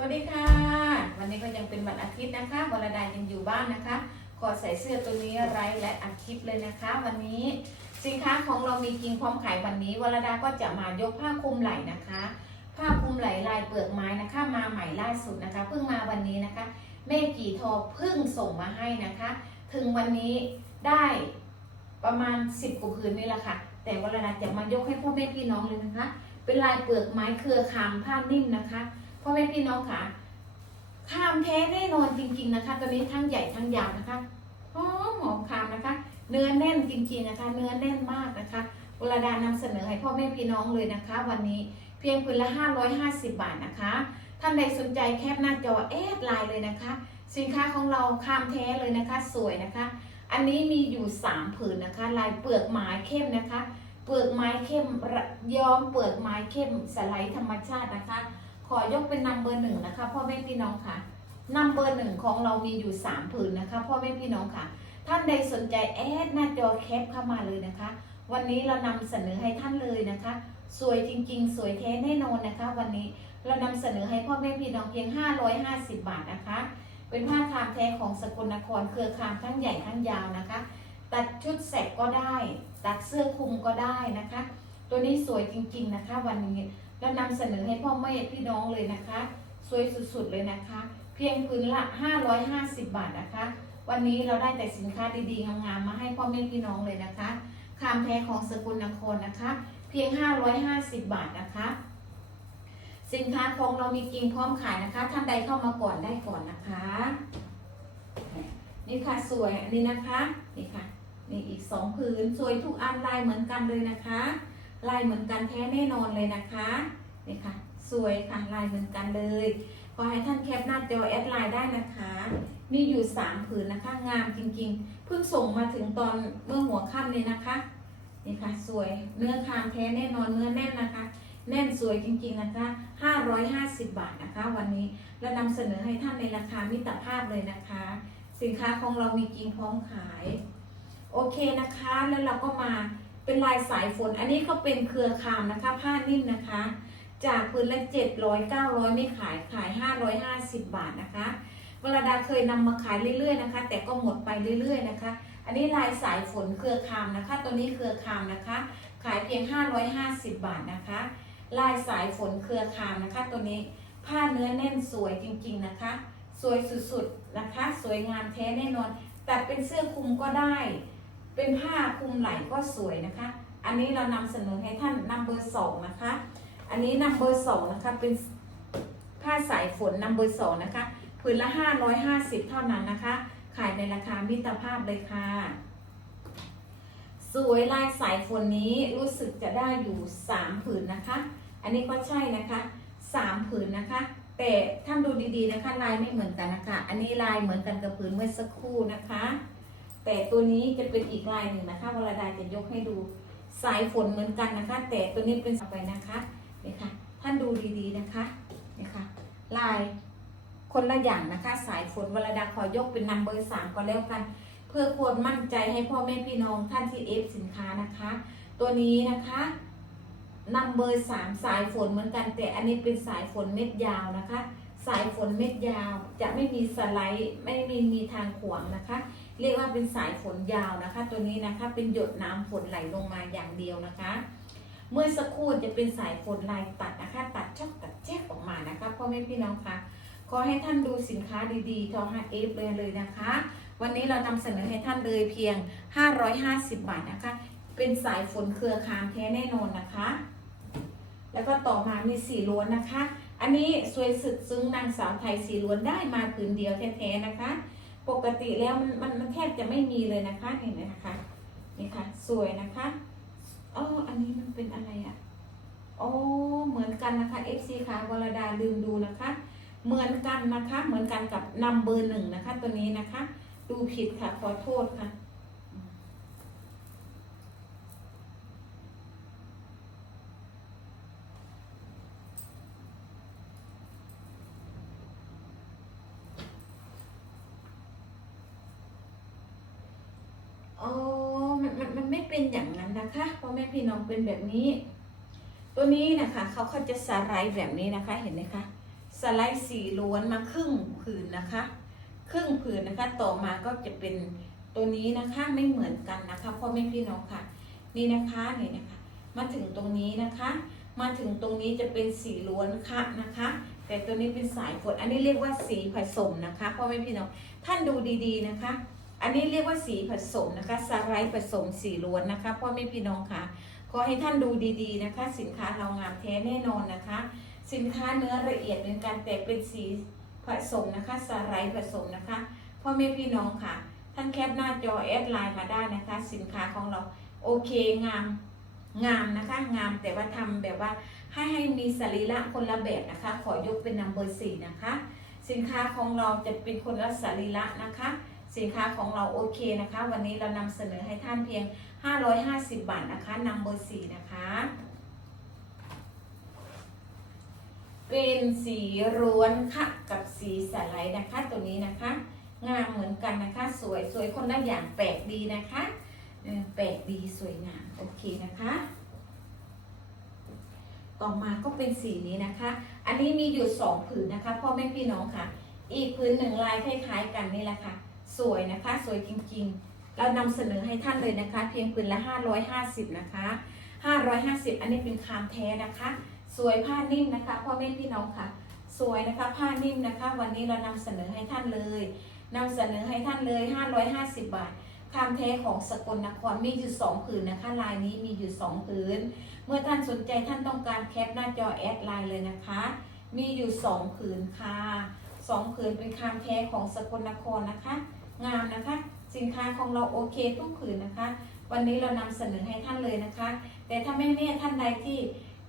วัสดีค่ะ วันนี้ก็ยังเป็นวันอาทิตย์นะคะวรดายังอยู่บ้านนะคะขอใส่เสื้อตัวนี้ไร้และอัดคลิปเลยนะคะ วันนี้สินค้าของเรามีจริงพร้อมขายวันนี้วรดาก็จะมายกผ้าคลุมไหล่นะคะ ผ้าคลุมไหล่ลายเปลือกไม้นะคะ มาใหม่ล่าสุดนะคะ เพิ่งมาวันนี้นะคะแม่กี่ทอเพิ่งส่งมาให้นะคะ ถึงวันนี้ได้ประมาณ 10กว่าผืนนี่แหละค่ะ แต่วรดาจะมายกให้พ่อแม่พี่น้องเลยนะคะ เป็นลายเปลือกไม้เครือคามผ้านิ่มนะคะ พ่อแม่พี่น้องค่ะคามแท้แน่นอนจริง ๆนะคะ ตัวนี้ทั้งใหญ่ทั้งยาวนะคะหอมหอมคามนะคะ เนื้อแน่นจริงๆนะคะ เนื้อแน่นมากนะคะวรดานำเสนอให้พ่อแม่พี่น้องเลยนะคะ วันนี้เพียงผืนละ 550 บาทนะคะ ท่านใดสนใจแคปหน้าจอแอดไลน์เลยนะคะ สินค้าของเราคามแท้เลยนะคะ สวยนะคะ อันนี้มีอยู่ 3 ผืนนะคะ ลายเปลือกไม้เข้มนะคะ เปลือกไม้เข้มย้อมเปลือกไม้เข้มสไลด์ธรรมชาตินะคะ ขอยกเป็นนัมเบอร์หนึ่งนะคะพ่อแม่พี่น้องค่ะนัมเบอร์หนึ่งของเรามีอยู่สามผืนนะคะพ่อแม่พี่น้องค่ะ ท่านใดสนใจแอดหน้าจอแคปเข้ามาเลยนะคะ วันนี้เรานำเสนอให้ท่านเลยนะคะ สวยจริง ๆ สวยแท้แน่นอนนะคะ วันนี้เรานำเสนอให้พ่อแม่พี่น้องเพียง 550 บาทนะคะ เป็นผ้าคามแท้ของสกลนครเครือคามทั้งใหญ่ทั้งยาวนะคะ ตัดชุดแสกก็ได้ ตัดเสื้อคลุมก็ได้นะคะ ตัวนี้สวยจริง ๆ นะคะ วันนี้ แล้วนำเสนอให้พ่อแม่พี่น้องเลยนะคะ สวยสุดๆเลยนะคะ เพียงพื้นละ 550 บาทนะคะ วันนี้เราได้แต่สินค้าดีๆงามๆมาให้พ่อแม่พี่น้องเลยนะคะคามแท้ของสกุลนครนะคะ เพียง 550 บาทนะคะ สินค้าของเรามีจริงพร้อมขายนะคะ ท่านใดเข้ามาก่อนได้ก่อนนะคะ นี่ค่ะสวยอันนี้นะคะนี่ค่ะนี่อีกสองผืนสวยทุกอันลายเหมือนกันเลยนะคะ ลายเหมือนกันแท้แน่นอนเลยนะคะนี่ค่ะ สวยค่ะลายเหมือนกันเลยขอให้ท่านแคปหน้าจอแอดไลน์ได้นะคะ มีอยู่สามผืนนะคะ งามจริงๆ เพิ่งส่งมาถึงตอนเมื่อหัวค่ำเลยนะคะ นี่ค่ะ สวยเนื้อคามแท้แน่นอนเนื้อแน่นนะคะ แน่นสวยจริงๆนะคะ 550 บาทนะคะ วันนี้เรานำเสนอให้ท่านในราคามิตรภาพเลยนะคะ สินค้าของเรามีจริงพร้อมขาย โอเคนะคะ แล้วเราก็มา เป็นลายสายฝน อันนี้ก็เป็นเครือคามนะคะ ผ้านิ่มนะคะ จากพื้นละ700 900ไม่ขายขาย550บบาทนะคะเวลาดาเคยนำมาขายเรื่อยๆนะคะ แต่ก็หมดไปเรื่อยๆนะคะ อันนี้ลายสายฝนเครือคามนะคะ ตัวนี้เครือคามนะคะ ขายเพียง550บาทนะคะ ลายสายฝนเครือคามนะคะ ตัวนี้ผ้าเนื้อแน่นสวยจริงๆนะคะ สวยสุดๆนะคะ สวยงามแท้แน่นอนตัดเป็นเสื้อคลุมก็ได้ เป็นผ้าคลุมไหล่ก็สวยนะคะ อันนี้เรานำเสนอให้ท่านนัมเบอร์สองนะคะ อันนี้นัมเบอร์สองนะคะเป็นผ้าสายฝนนัมเบอร์สองนะคะผืนละห้าร้อยห้าสิบเท่านั้นนะคะ ขายในราคามิตรภาพเลยค่ะ สวยลายสายฝนนี้รู้สึกจะได้อยู่สามผืนนะคะ อันนี้ก็ใช่นะคะสามผืนนะคะ แต่ท่านดูดีๆนะคะ ลายไม่เหมือนกันนะคะ อันนี้ลายเหมือนกันกับผืนเมื่อสักครู่นะคะ แต่ตัวนี้จะเป็นอีกลายหนึ่งนะคะวรดาจะยกให้ดูสายฝนเหมือนกันนะคะ แต่ตัวนี้เป็นสไปนะคะนี่ค่ะ ท่านดูดีๆนะคะนี่ค่ะ ลายคนละอย่างนะคะ สายฝนวรดาขอยกเป็นนัมเบอร์สามก็แล้วกัน เพื่อความมั่นใจให้พ่อแม่พี่น้องท่านที่เอฟสินค้านะคะ ตัวนี้นะคะนัมเบอร์สามสายฝนเหมือนกัน แต่อันนี้เป็นสายฝนเม็ดยาวนะคะ สายฝนเม็ดยาวจะไม่มีสไลด์ไม่มีมีทางขวางนะคะ เรียกว่าเป็นสายฝนยาวนะคะ ตัวนี้นะคะเป็นหยดน้ำฝนไหลลงมาอย่างเดียวนะคะ เมื่อสักครู่จะเป็นสายฝนลายตัดนะคะ ตัดชอกตัดแจ๊กออกมานะคะพ่อแม่พี่น้องคะขอให้ท่านดูสินค้าดีๆทอห้าเอฟเลยเลยนะคะ วันนี้เรานำเสนอให้ท่านเลยเพียง 550 บาทนะคะ เป็นสายฝนเครือคามแท้แน่นอนนะคะ แล้วก็ต่อมามีสีล้วนนะคะ อันนี้สวยสุดซึ้งนางสาวไทยสีล้วนได้มาผืนเดียวแท้ๆนะคะ ปกติแล้วมันมันมันแทบจะไม่มีเลยนะคะเห็นไหมนะคะนี่ค่ะ สวยนะคะอ๋ออันนี้มันเป็นอะไรอะ่ะโอ้เหมือนกันนะคะ FC ค่ะวรดาลืมดูนะคะ เหมือนกันนะคะ เหมือนกันกับนัมเบอร์หนึ่งนะคะ ตัวนี้นะคะ ดูผิดค่ะขอโทษค่ะ อ๋อมันมันมัน ไม่เป็นอย่างนั้นนะคะพ่อแม่พี่น้องเป็นแบบนี้ ตัวนี้นะคะเขาเขาจะสไลด์แบบนี้นะคะเห็นไหมคะสไลด์สีล้วนมาครึ่งผืนนะคะ ครึ่งผืนนะคะ ต่อมาก็จะเป็นตัวนี้นะคะไม่เหมือนกันนะคะพ่อแม่พี่น้องค่ะ นี่นะคะนี่นะคะ มาถึงตรงนี้นะคะ มาถึงตรงนี้จะเป็นสีล้วนค่ะนะคะ แต่ตัวนี้เป็นสายฝดอันนี้เรียกว่าสีผสมนะคะพ่อแม่พี่น้องท่านดูดีๆนะคะ อันนี้เรียกว่าสีผสมนะคะสไลด์ผสมสีล้วนนะคะพ่อแม่พี่น้องค่ะขอให้ท่านดูดีๆนะคะ สินค้าเรางามแท้แน่นอนนะคะ สินค้าเนื้อละเอียดเหมือนกันแต่เป็นสีผสมนะคะสไลด์ผสมนะคะพ่อแม่พี่น้องค่ะ ท่านแคปหน้าจอแอดไลน์มาได้นะคะ สินค้าของเราโอเคงามงามนะคะงามแต่ว่าทำแบบว่าให้ให้มีสรีระคนละแบบนะคะ ขอยกเป็นนัมเบอร์สี่นะคะ สินค้าของเราจะเป็นคนละสรีระนะคะ สินค้าของเราโอเคนะคะ วันนี้เรานำเสนอให้ท่านเพียง 550 บาทนะคะนัมเบอร์สี่นะคะเป็นสีร้วนค่ะกับสีสไลด์นะคะ ตัวนี้นะคะ งามเหมือนกันนะคะ สวยสวยคนละอย่างแปลกดีนะคะแปลกดีสวยงามโอเคนะคะ ต่อมาก็เป็นสีนี้นะคะ อันนี้มีอยู่สองผืนนะคะพ่อแม่พี่น้องค่ะ อีกผืนหนึ่งลายคล้ายๆกันนี่แหละค่ะ สวยนะคะ สวยจริงๆ เรานำเสนอให้ท่านเลยนะคะ เพียงผืนละ 550 นะคะ 550 อันนี้เป็นคามแท้นะคะ สวยผ้านิ่มนะคะพ่อแม่พี่น้องค่ะ สวยนะคะผ้านิ่มนะคะ วันนี้เรานำเสนอให้ท่านเลยนำเสนอให้ท่านเลย 550 บาทคามแท้ของสกลนครมีอยู่สองผืนนะคะ ลายนี้มีอยู่สองผืน เมื่อท่านสนใจท่านต้องการแคปหน้าจอแอดไลน์เลยนะคะ มีอยู่สองผืนค่ะสองผืนเป็นคามแท้ของสกลนครนะคะ งามนะคะ สินค้าของเราโอเคทุกผืนนะคะ วันนี้เรานำเสนอให้ท่านเลยนะคะ แต่ถ้าแม่แม่ท่านใดที่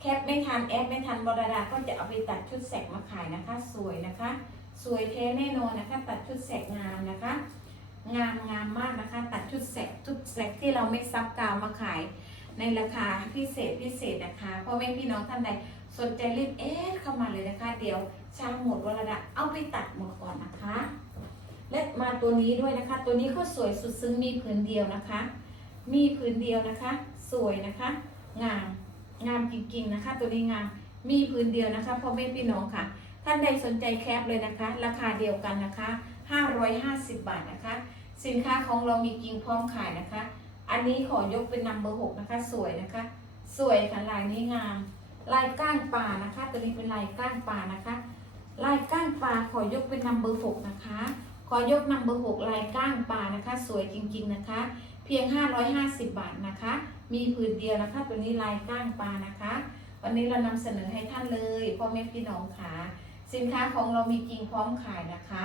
แคปไม่ทันแอดไม่ทันบรดาก็จะเอาไปตัดชุดแสกมาขายนะคะ สวยนะคะ สวยแท้แน่นอนนะคะ ตัดชุดแสกงามนะคะ งามงามมากนะคะ ตัดชุดแสกชุดแสกที่เราไม่ซับกาวมาขาย ในราคาพิเศษพิเศษนะคะพ่อแม่พี่น้องท่านใดสนใจรีบเอสเข้ามาเลยนะคะ เดี๋ยวช้างหมดวรดาเอาไปตัดหมดก่อนนะคะ และมาตัวนี้ด้วยนะคะ ตัวนี้ก็สวยสุดซึ้งมีผืนเดียวนะคะ มีผืนเดียวนะคะ สวยนะคะ งามงามจริงๆนะคะ ตัวนี้งามมีผืนเดียวนะคะพ่อแม่พี่น้องค่ะ ท่านใดสนใจแคปเลยนะคะ ราคาเดียวกันนะคะ 550 บาทนะคะ สินค้าของเรามีจริงพร้อมขายนะคะ อันนี้ขอยกเป็นนัมเบอร์หกนะคะ สวยนะคะ สวยค่ะลายนี้งามลายก้างปลานะคะ ตัวนี้เป็นลายก้างปลานะคะ ลายก้างปลาขอยกเป็นนัมเบอร์หกนะคะ ขอยกนัมเบอร์หกลายก้างปลานะคะ สวยจริงๆนะคะ เพียง 550 บาทนะคะ มีผืนเดียวนะคะตัวนี้ลายก้างปลานะคะ วันนี้เรานำเสนอให้ท่านเลยพ่อแม่พี่น้องค่ะสินค้าของเรามีจริงพร้อมขายนะคะ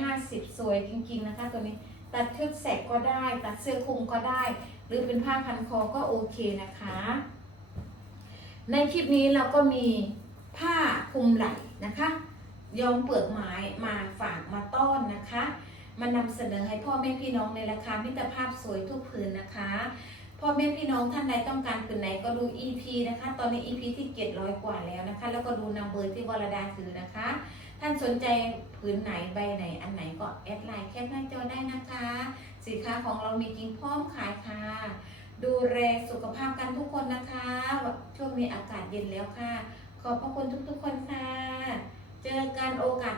550 สวยจริงๆนะคะ ตัวนี้ตัดชุดแสกก็ได้ ตัดเสื้อคลุมก็ได้ หรือเป็นผ้าพันคอก็โอเคนะคะ ในคลิปนี้เราก็มีผ้าคลุมไหล่นะคะ ย้อมเปลือกไม้มาฝากมาต้อนนะคะมานำเสนอให้พ่อแม่พี่น้องในราคามิตรภาพสวยทุกผืนนะคะ พ่อแม่พี่น้องท่านใดต้องการผืนไหนก็ดู EP นะคะ ตอนนี้ EP ที่เจ็ดร้อยกว่าแล้วนะคะ แล้วก็ดูนัมเบอร์ที่วรดาถือนะคะ ท่านสนใจผืนไหนใบไหนอันไหนก็แอดไลน์แคปหน้าจอได้นะคะ สินค้าของเรามีจริงพร้อมขายค่ะ ดูแลสุขภาพกันทุกคนนะคะช่วงนี้อากาศเย็นแล้วค่ะ ขอบพระคุณทุกๆคนค่ะ เจอกันโอกาส